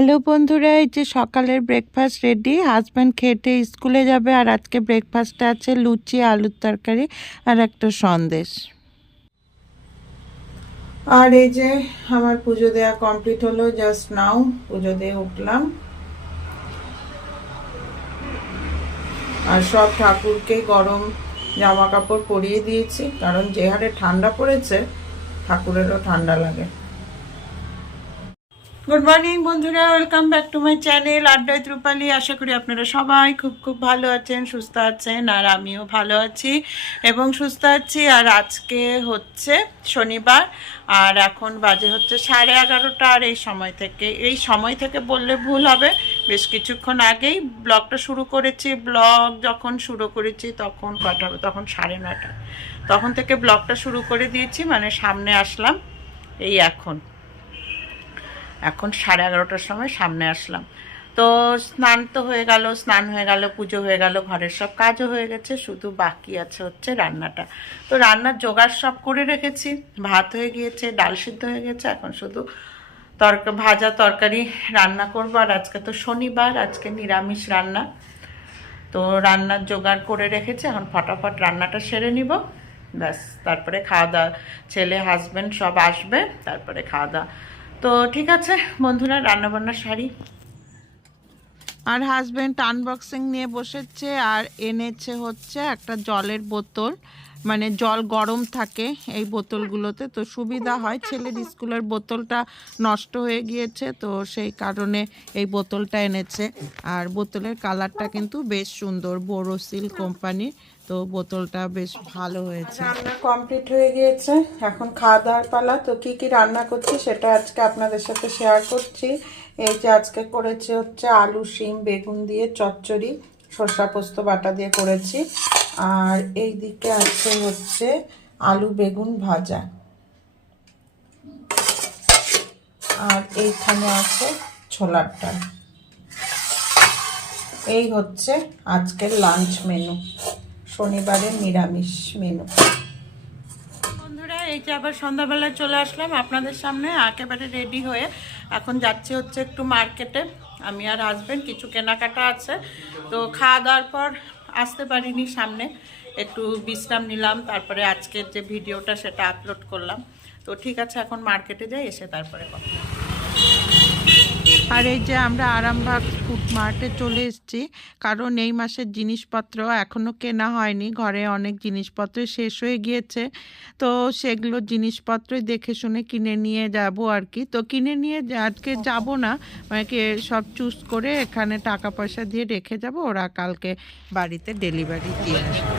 Hello বন্ধুরা, এই যে সকালের ব্রেকফাস্ট রেডি। হাজব্যান্ড খেটে স্কুলে যাবে আর আজকে ব্রেকফাস্টে আছে লুচি, আলুর তরকারি আর একটা সন্দেশ। আর এই যে আমার পুজো দেওয়া কমপ্লিট হলো, জাস্ট নাও পুজো দিয়ে উঠলাম। আর সব ঠাকুরকে গরম জামা কাপড় পরিয়ে দিয়েছি, কারণ যে হারে ঠান্ডা পড়েছে ঠাকুরেরও ঠান্ডা লাগে। গুড মর্নিং বন্ধুরা, welcome back to my channel আড্ডায় রূপালী। আশা করি আপনারা সবাই খুব খুব ভালো আছেন, সুস্থ আছেন, আর আমিও ভালো আছি এবং সুস্থ আছি। আর আজকে হচ্ছে শনিবার আর এখন বাজে হচ্ছে 11:30। আর এই সময় থেকে বললে ভুল হবে, বেশ কিছুক্ষণ আগেই ব্লগটা শুরু করেছি। ব্লগ যখন শুরু করেছি তখন কটা হবে, তখন 9:30। তখন থেকে ব্লগটা শুরু করে দিয়েছি, মানে সামনে আসলাম এই এখন 11:30 সময় সামনে আসলাম। তো স্নান তো হয়ে গেল, পুজো হয়ে গেল, ঘরের সব কাজও হয়ে গেছে, শুধু বাকি আছে হচ্ছে রান্নাটা। তো রান্নার জোগাড় সব করে রেখেছি, ভাত হয়ে গিয়েছে, ডাল সিদ্ধ হয়ে গেছে, এখন শুধু ভাজা তরকারি রান্না করবো। আর আজকে তো শনিবার, আজকে নিরামিষ রান্না। তো রান্নার জোগাড় করে রেখেছি, এখন ফটাফট রান্নাটা সেরে নিব, ব্যাস। তারপরে খাওয়া দাওয়া, ছেলে হাজব্যান্ড সব আসবে, তারপরে খাওয়া দাওয়া। তো ঠিক আছে বন্ধুরা, রান্নাবান্না সারি। আর হাজব্যান্ড আনবক্সিং নিয়ে বসেছে আর এনেছে হচ্ছে একটা জলের বোতল, মানে জল গরম থাকে এই বোতলগুলোতে, তো সুবিধা হয়। ছেলের স্কুলের বোতলটা নষ্ট হয়ে গিয়েছে, তো সেই কারণে এই বোতলটা এনেছে। আর বোতলের কালারটা কিন্তু বেশ সুন্দর, বোরোসিল কোম্পানির, তো বোতলটা বেশ ভালো হয়েছে। রান্না কমপ্লিট হয়ে গিয়েছে, এখন খাওয়া দাওয়ার পালা। তো কি কি রান্না করছি সেটা আজকে আপনাদের সাথে শেয়ার করছি। এই যে আজকে করেছি হচ্ছে আলু, শিম, বেগুন দিয়ে চচ্চড়ি, সরষা পোস্ত বাটা দিয়ে করেছি। আর এই দিকে আছে হচ্ছে আলু বেগুন ভাজা, আর এইখানে আছে ছোলার ডাল। এই হচ্ছে আজকের লাঞ্চ মেনু, শনিবারের নিরামিষ মেনু। বন্ধুরা, এই যে আবার সন্ধ্যাবেলায় চলে আসলাম আপনাদের সামনে একেবারে রেডি হয়ে। এখন যাচ্ছি হচ্ছে একটু মার্কেটে, আমি আর হাজব্যান্ড, কিছু কেনাকাটা আছে। তো খাওয়া দাওয়ার পর আসতে পারিনি সামনে, একটু বিশ্রাম নিলাম, তারপরে আজকের যে ভিডিওটা সেটা আপলোড করলাম। তো ঠিক আছে, এখন মার্কেটে যাই, এসে তারপরে কথা। আর এই যে আমরা আরামবাগ ফুড মার্টে চলে এসেছি, কারণ এই মাসের জিনিসপত্র এখনও কেনা হয়নি, ঘরে অনেক জিনিসপত্র শেষ হয়ে গিয়েছে। তো সেগুলো জিনিসপত্রই দেখে শুনে কিনে নিয়ে যাব আর কি। তো কিনে নিয়ে আজকে যাব না, মানে সব চুজ করে এখানে টাকা পয়সা দিয়ে রেখে যাব, ওরা কালকে বাড়িতে ডেলিভারি দিয়ে আসবে।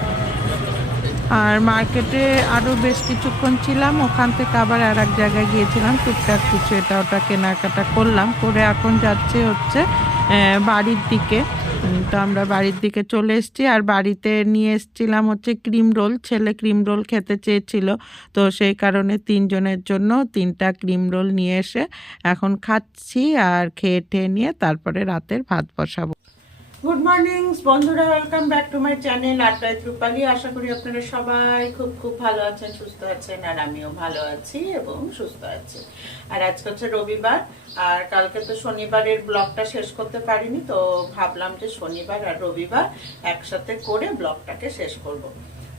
আর মার্কেটে আরও বেশ কিছুক্ষণ ছিলাম, ওখান থেকে আবার আর এক জায়গায় গিয়েছিলাম, টুকটাক কিছু এটা ওটা কেনাকাটা করলাম, করে এখন যাচ্ছে হচ্ছে বাড়ির দিকে। তো আমরা বাড়ির দিকে চলে এসেছি। আর বাড়িতে নিয়ে এসেছিলাম হচ্ছে ক্রিম রোল, ছেলে ক্রিম রোল খেতে চেয়েছিল, তো সেই কারণে 3 জনের জন্য 3টা ক্রিম রোল নিয়ে এসে এখন খাচ্ছি। আর খেয়ে নিয়ে তারপরে রাতের ভাত বসাবো। গুড মর্নিং বন্ধুরা, welcome back to my channel আড্ডায় রূপালী। আশা করি আপনারা সবাই খুব খুব ভালো আছেন, সুস্থ আছেন, আর আমিও ভালো আছি এবং সুস্থ আছি। আর আজকে হচ্ছে রবিবার, আর কালকে তো শনিবারের ব্লগটা শেষ করতে পারিনি, তো ভাবলাম যে শনিবার আর রবিবার একসাথে করে ব্লগটাকে শেষ করব।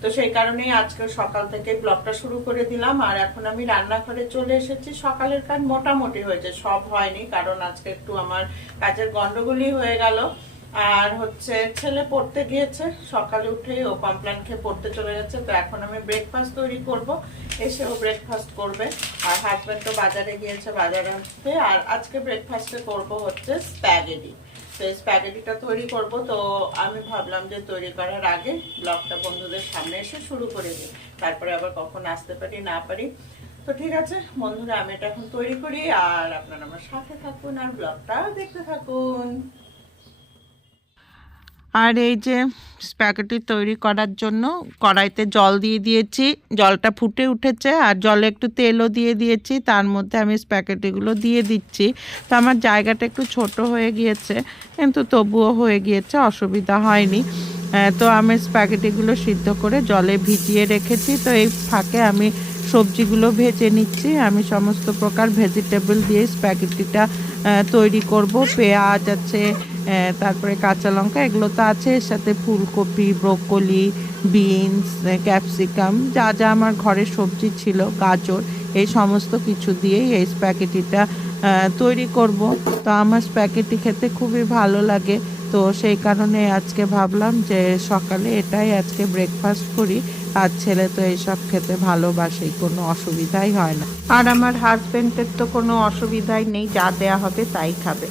তো সেই কারণেই আজকে সকাল থেকে ব্লগটা শুরু করে দিলাম। আর এখন আমি রান্নাঘরে চলে এসেছি। সকালের কাজ মোটামুটি হয়েছে, সব হয়নি, কারণ আজকে একটু আমার কাজের গন্ডগোলই হয়ে গেল। আর হচ্ছে ছেলে পড়তে গিয়েছে, সকালে উঠে ও কমপ্লেন খেয়ে পড়তে চলে যাচ্ছে। তো এখন আমি ব্রেকফাস্ট তৈরি করব, এসেও ব্রেকফাস্ট করবে। আর হাজব্যান্ড তো বাজারে গিয়েছে, বাজারে আসতে। আর আজকে ব্রেকফাস্টে করব হচ্ছে স্প্যাগেটি। তো এই স্প্যাগেটিটা তৈরি করব। তো আমি ভাবলাম যে তৈরি করার আগে ব্লগটা বন্ধুদের সামনে এসে শুরু করে দিই, তারপরে আবার কখন আসতে পারি না পারি। তো ঠিক আছে বন্ধুরা, আমি এটা এখন তৈরি করি, আর আপনারা আমার সাথে থাকুন আর ব্লগটা দেখতে থাকুন। আর এই যে স্প্যাগেটি তৈরি করার জন্য কড়াইতে জল দিয়ে দিয়েছি, জলটা ফুটে উঠেছে, আর জলে একটু তেলও দিয়ে দিয়েছি, তার মধ্যে আমি স্প্যাগেটিগুলো দিয়ে দিচ্ছি। তো আমার জায়গাটা একটু ছোট হয়ে গিয়েছে, কিন্তু তবুও হয়ে গিয়েছে, অসুবিধা হয়নি। তো আমি স্প্যাগেটিগুলো সিদ্ধ করে জলে ভিজিয়ে রেখেছি। তো এই ফাঁকে আমি সবজিগুলো ভেজে নিচ্ছি। আমি সমস্ত প্রকার ভেজিটেবল দিয়ে স্প্যাগেটিটা তৈরি করব। পেঁয়াজ আছে, তারপরে কাঁচা লঙ্কা এগুলো তো আছে, এর সাথে ফুলকপি, ব্রোকলি, বিনস, ক্যাপসিকাম যা যা আমার ঘরে সবজি ছিল, গাজর, এই সমস্ত কিছু দিয়েই এই স্প্যাগেটিটা তৈরি করব। তো আমার স্প্যাগেটি খেতে খুবই ভালো লাগে, তো সেই কারণে আজকে ভাবলাম যে সকালে এটাই আজকে ব্রেকফাস্ট করি। আর ছেলে তো এইসব খেতে ভালোবাসে, কোনো অসুবিধাই হয় না। আর আমার হাজবেন্ডের তো কোনো অসুবিধাই নেই, যা দেয়া হবে তাই খাবে।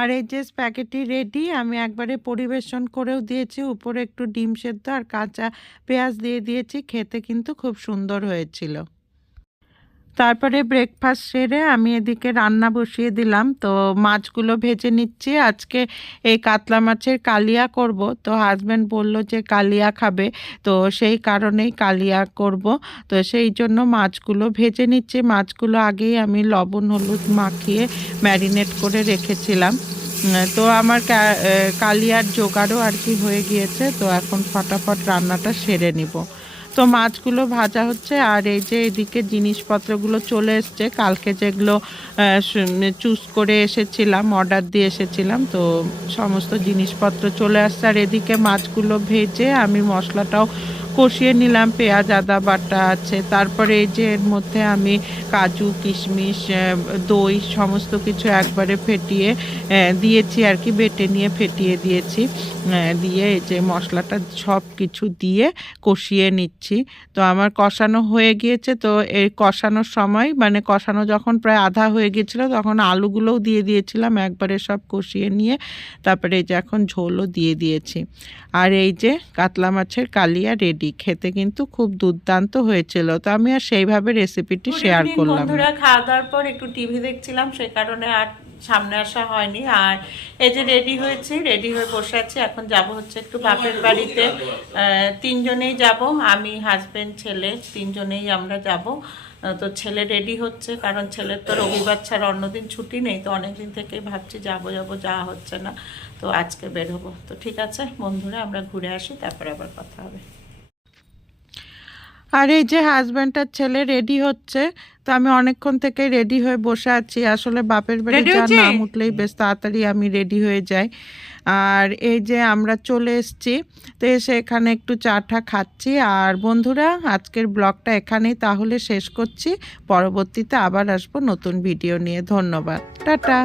আর এই যে স্প্যাগেটি রেডি, আমি একবারে পরিবেশন করেও দিয়েছি। উপরে একটু ডিম সেদ্ধ আর কাঁচা পেঁয়াজ দিয়ে দিয়েছি, খেতে কিন্তু খুব সুন্দর হয়েছিল। তারপরে ব্রেকফাস্ট সেরে আমি এদিকে রান্না বসিয়ে দিলাম। তো মাছগুলো ভেজে নিচ্ছি। আজকে এই কাতলা মাছের কালিয়া করব, তো হাজব্যান্ড বলল যে কালিয়া খাবে, তো সেই কারণেই কালিয়া করব। তো সেই জন্য মাছগুলো ভেজে নিচ্ছি। মাছগুলো আগেই আমি লবণ হলুদ মাখিয়ে ম্যারিনেট করে রেখেছিলাম। তো আমার কালিয়ার জোগাড়ও আর কি হয়ে গিয়েছে, তো এখন ফটাফট রান্নাটা সেরে নিব। তো মাছগুলো ভাজা হচ্ছে, আর এই যে এদিকে জিনিসপত্রগুলো চলে এসছে। কালকে যেগুলো চুজ করে এসেছিলাম, অর্ডার দিয়ে এসেছিলাম, তো সমস্ত জিনিসপত্র চলে আসছে। আর এদিকে মাছগুলো ভেজে আমি মশলাটাও কষিয়ে নিলাম। পেঁয়াজ আদা বাটা আছে, তারপরে এই যে এর মধ্যে আমি কাজু কিশমিশ দই সমস্ত কিছু একবারে ফেটিয়ে দিয়েছি আর কি, বেটে নিয়ে ফেটিয়ে দিয়েছি। দিয়ে এই যে মশলাটা সব কিছু দিয়ে কষিয়ে নিচ্ছি। তো আমার কষানো হয়ে গিয়েছে। তো এই কষানোর সময় মানে কষানো যখন প্রায় আধা হয়ে গিয়েছিলো, তখন আলুগুলোও দিয়ে দিয়েছিলাম, একবারে সব কষিয়ে নিয়ে তারপরে এই যে এখন ঝোলও দিয়ে দিয়েছি। আর এই যে কাতলা মাছের কালিয়া রেডি, খেতে কিন্তু খুব দুর্দান্ত হয়েছিল। তো আমি আর সেইভাবে রেসিপিটি শেয়ার করলাম। বন্ধুরা, খাওয়া দাওয়ার পর একটু টিভি দেখছিলাম, সেই কারণে আর সামনে আসা হয়নি। আর এই যে রেডি হয়েছি, রেডি হয়ে বসে আছি। এখন যাব হচ্ছে একটু বাপের বাড়িতে। তিনজনেই যাব, আমি হাজবেন্ড ছেলে তিনজনেই আমরা যাব। তো ছেলে রেডি হচ্ছে, কারণ ছেলের তো রবিবার ছাড়া অন্যদিন ছুটি নেই। তো অনেকদিন থেকেই ভাবছি যাবো যাওয়া হচ্ছে না, তো আজকে বের হবো। তো ঠিক আছে বন্ধুরা, আমরা ঘুরে আসি, তারপরে আবার কথা হবে। আর এই যে হাজব্যান্ড আর ছেলে রেডি হচ্ছে, তো আমি অনেকক্ষণ থেকে রেডি হয়ে বসে আছি। আসলে বাপের বাড়ি যাওয়ার নাম উঠলেই বেশ তাড়াতাড়ি আমি রেডি হয়ে যাই। আর এই যে আমরা চলে এসেছি, তো এসে এখানে একটু চা টা খাচ্ছি। আর বন্ধুরা, আজকের ব্লগটা এখানেই তাহলে শেষ করছি। পরবর্তীতে আবার আসবো নতুন ভিডিও নিয়ে। ধন্যবাদ, টাটা।